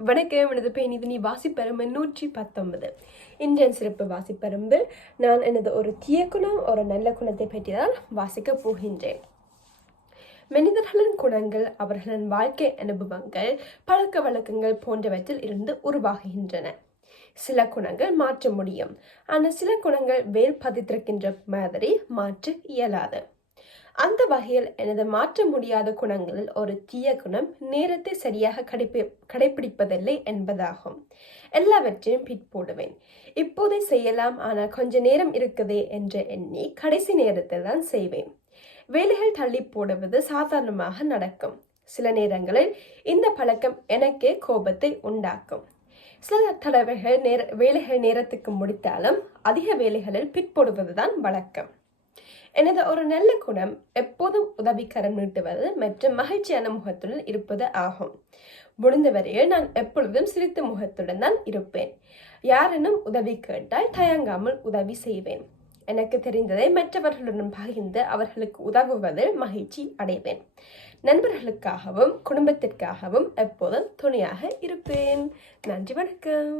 வணக்கம், எனது பெண் இது நீ வாசிப்பெரும்பு 119. இன்றைய சிறப்பு வாசிப்பெரும்பில் நான் எனது ஒரு தீய குணம் ஒரு நல்ல குணத்தை பற்றி தான் வாசிக்கப் போகின்றேன். மனிதர்களின் குணங்கள் அவர்களின் வாழ்க்கை அனுபவங்கள் பழக்க வழக்கங்கள் போன்றவற்றில் இருந்து உருவாகுகின்றன. சில குணங்கள் மாற்ற முடியும், ஆனால் சில குணங்கள் வேர் பதித்திருக்கின்ற மாதிரி மாற்ற இயலாது. அந்த வகையில் எனது மாற்ற முடியாத குணங்களில் ஒரு தீய குணம் நேரத்தை சரியாக கடைபிடிப்பதில்லை என்பதாகும். எல்லாவற்றையும் பிற்போடுவேன். இப்போதே செய்யலாம், ஆனால் கொஞ்ச நேரம் இருக்குதே என்று எண்ணி கடைசி நேரத்தில் தான் செய்வேன். வேலைகள் தள்ளி போடுவது சாதாரணமாக நடக்கும். சில நேரங்களில் இந்த பழக்கம் எனக்கே கோபத்தை உண்டாக்கும். சில தடவைகள் வேலைகள் நேரத்துக்கு முடித்தாலும் அதிக வேலைகளில் பிற்போடுவதுதான் வழக்கம். எனது ஒரு நல்ல குணம் எப்போதும் உதவிக்கரம் நீட்டுவது மற்றும் மகிழ்ச்சியான முகத்துடன் இருப்பது ஆகும். முடிந்தவரையில் நான் எப்பொழுதும் சிரித்த முகத்துடன் தான் இருப்பேன். யாரெனும் உதவி கேட்டால் தயங்காமல் உதவி செய்வேன். எனக்கு தெரிந்ததை மற்றவர்களுடன் பகிர்ந்து அவர்களுக்கு உதவுவதில் மகிழ்ச்சி அடைவேன். நண்பர்களுக்காகவும் குடும்பத்திற்காகவும் எப்போதும் துணையாக இருப்பேன். நன்றி, வணக்கம்.